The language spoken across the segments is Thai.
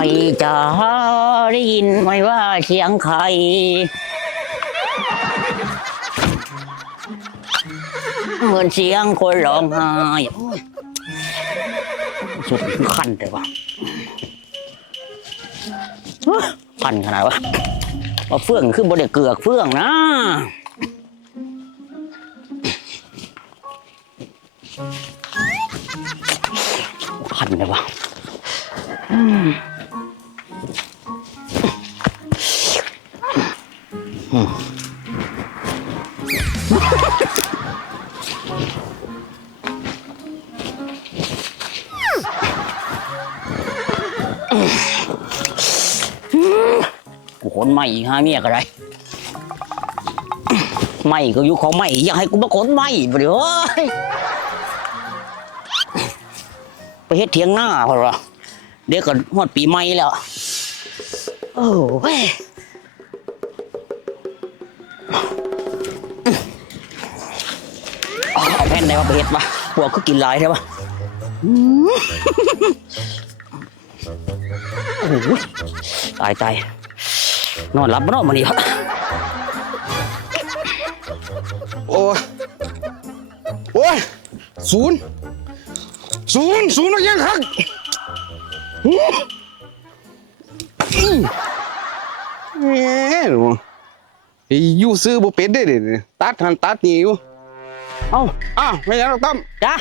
ก่จะได้ยินไหมว่าเสียงไข่เหมือนเสียงคนร้องไห้สุดขันเลยวะขันขนาดวะว่าเฟื่องขึ้นบนเด็กเกือกเฟื่องนะขันเลยวะกูขนไม่อีกฮะเมียก็ได้ไม่ก็อยู่ของไม่อยากให้กูมาขนไม่เดี๋ยวไปเฮ็ดเถียงหน้าพอละเดี๋ยวก็ฮอดปีใหม่แล้วโอ้เว้ยเอาแผ่นไหนมาไปเฮ็ดวะพวกก็กินหลายใช่ปะโอ้โหตายนอนหลับบ่นอนมาดิครับโอ้ยศูนย์แล้วยังครับแหมหนูอยู่ซื้อบ่เป็ดได้เด้ตัดหันตัดนี่อยู่อ้าวไม่ยังหรอกตั้มจ้า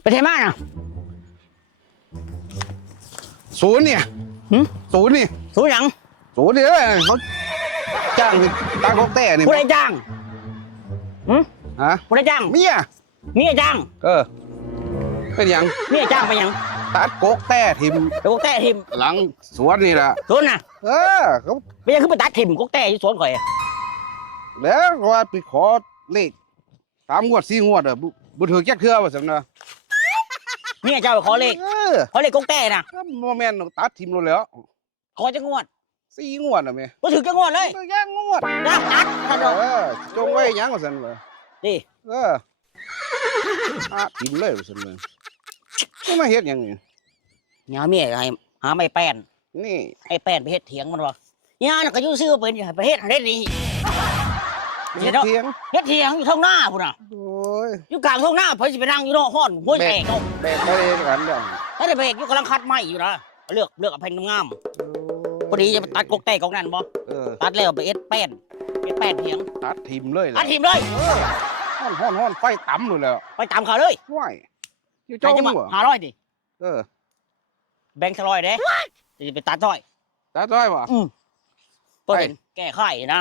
ไปเทมาน่ะศูนย์เนี่ยศูนย์นี่สู้ยังศูนย์นี่เขาจ้างตาโคกแต่นี่ผู้ใดจ้างฮะผู้ใดจ้างเมียจ้างเป็นยังเมียจ้างไปยังตัดโคกแต่ทิมไปกกแต่ทิมหลังสวนนี่แหละสวนน่ะเขา ไปยังขึ้นไปตัดทิมกกแต่ที่สวนข่อยแล้วว่าไปขอเลข3 งวด 4 งวดบุถือแค่เครือว่าสำนะเมียเจ้าไปขอเลขกกแต่น่ะโมเมนต์ตัดทิมลงแล้วขอจะงวด4 งวดนะแม่บ่ถือจะงวดเลยแค่งวดตัดจงไว้ยังว่าซั่นบ่ดิทิมเลยว่าซั่นเลยนี่มาเฮ็ดหยังนี่ยาเมียให้หาไม้แป้นนี่ไอ้แป้นไปเฮ็ดเถียงมันวะยาน่ะก็อยู่ซื้อเป็นไปเฮ็ดได้นี่เฮ็ดเถียงอยู่ท้องหน้าพุ่นน่ะโอ้ยอยู่กลางท้องหน้าเพิ่นสิไปนั่งอยู่นอกห้อนห้วยแตกแบกไปเองกันเด้อถ้าได้เบรกอยู่กำลังคัดไม้อยู่นะเลือกเอาแผ่นงามๆพอดีจะตัดกกแต่กกนั่นบ่ตัดแล้วไปเอ็ดแป้นเถียงตัดทิมเลยตัดทิมเลยฮ้อนไฟต่ำเลยแล้วไปตามเขาเลยว้ายอยู่จ้องบ่500ดิแบ่ง100เด้จะไปตัดต้อยบ่เพิ่นแก้ไขนะ